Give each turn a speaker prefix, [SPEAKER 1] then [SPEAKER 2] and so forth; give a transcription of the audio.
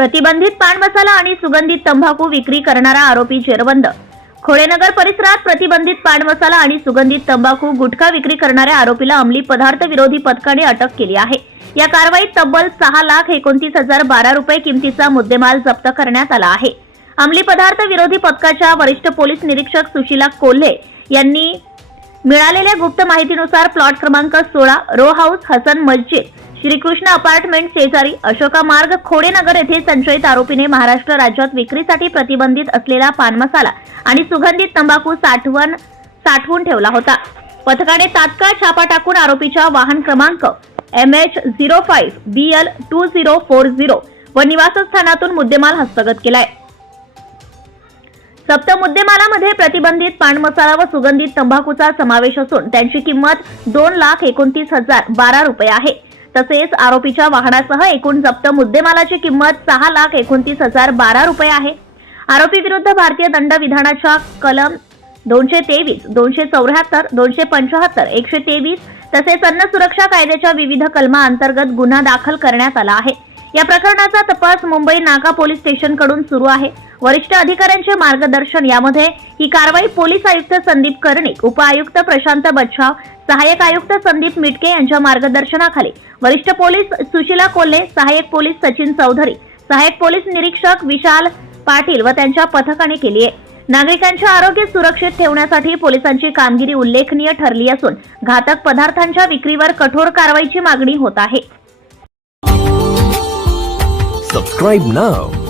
[SPEAKER 1] प्रतिबंधित पान मसाला आणि सुगंधित तंबाखू विक्री करणारा आरोपी जेरबंद. खोडेनगर परिसरात प्रतिबंधित पान मसाला आणि सुगंधित तंबाखू गुटखा विक्री करणाऱ्या आरोपीला अंमली पदार्थ विरोधी पथकाने अटक केली आहे. या कारवाईत तब्बल सहा लाख एकोणतीस हजार बारा रुपये किमतीचा मुद्देमाल जप्त करण्यात आला आहे. अंमली पदार्थ विरोधी पथकाच्या वरिष्ठ पोलीस निरीक्षक सुशीला कोल्हे यांनी मिळालेल्या गुप्त माहितीनुसार प्लॉट क्रमांक सोळा रो हाऊस हसन मस्जिद श्रीकृष्ण अपार्टमेंट शेजारी अशोका मार्ग खोडेनगर येथे संशयित आरोपीने महाराष्ट्र राज्यात विक्रीसाठी प्रतिबंधित असलेला पान मसाला आणि सुगंधित तंबाखू साठवण साठवून ठेवला होता. पथकाने तात्काळ छापा टाकून आरोपीच्या वाहन क्रमांक M H zero five B L two zero four zero व निवासस्थानातून मुद्देमाल हस्तगत केलाय. सप्त मुद्देमालामध्ये प्रतिबंधित पान मसाला व सुगंधित तंबाखूचा समावेश असून त्यांची किंमत दोन लाख एकोणतीस हजार बारा रुपये आहे. तसेच आरोपीच्या वाहनासह एकूण जप्त मुद्देमालाची किंमत सहा लाख एकोणतीस हजार बारा रुपये आहे. आरोपी विरुद्ध भारतीय दंड विधानाच्या कलम दोनशे तेवीस दोनशे चौऱ्याहत्तर दोनशे पंचाहत्तर एकशे तेवीस तसेच अन्न सुरक्षा कायद्याच्या विविध कलमा अंतर्गत गुन्हा दाखल करण्यात आला आहे. या प्रकरणाचा तपास मुंबई नाका पोलीस स्टेशनकडून सुरू आहे. वरिष्ठ अधिकाऱ्यांचे मार्गदर्शन यामध्ये ही कारवाई पोलीस आयुक्त संदीप कर्णिक उपआयुक्त प्रशांत बच्छाव सहाय्यक आयुक्त संदीप मिटके यांच्या मार्गदर्शनाखाली. वरिष्ठ पोलीस सुशीला कोल्हे सहाय्यक पोलीस सचिन चौधरी सहाय्यक पोलीस निरीक्षक विशाल पाटील व त्यांच्या पथकाने केली आहे. नागरिकांचे आरोग्य सुरक्षित ठेवण्यासाठी पोलिसांची कामगिरी उल्लेखनीय ठरली असून घातक पदार्थांच्या विक्रीवर कठोर कारवाईची मागणी होत आहे.
[SPEAKER 2] Subscribe now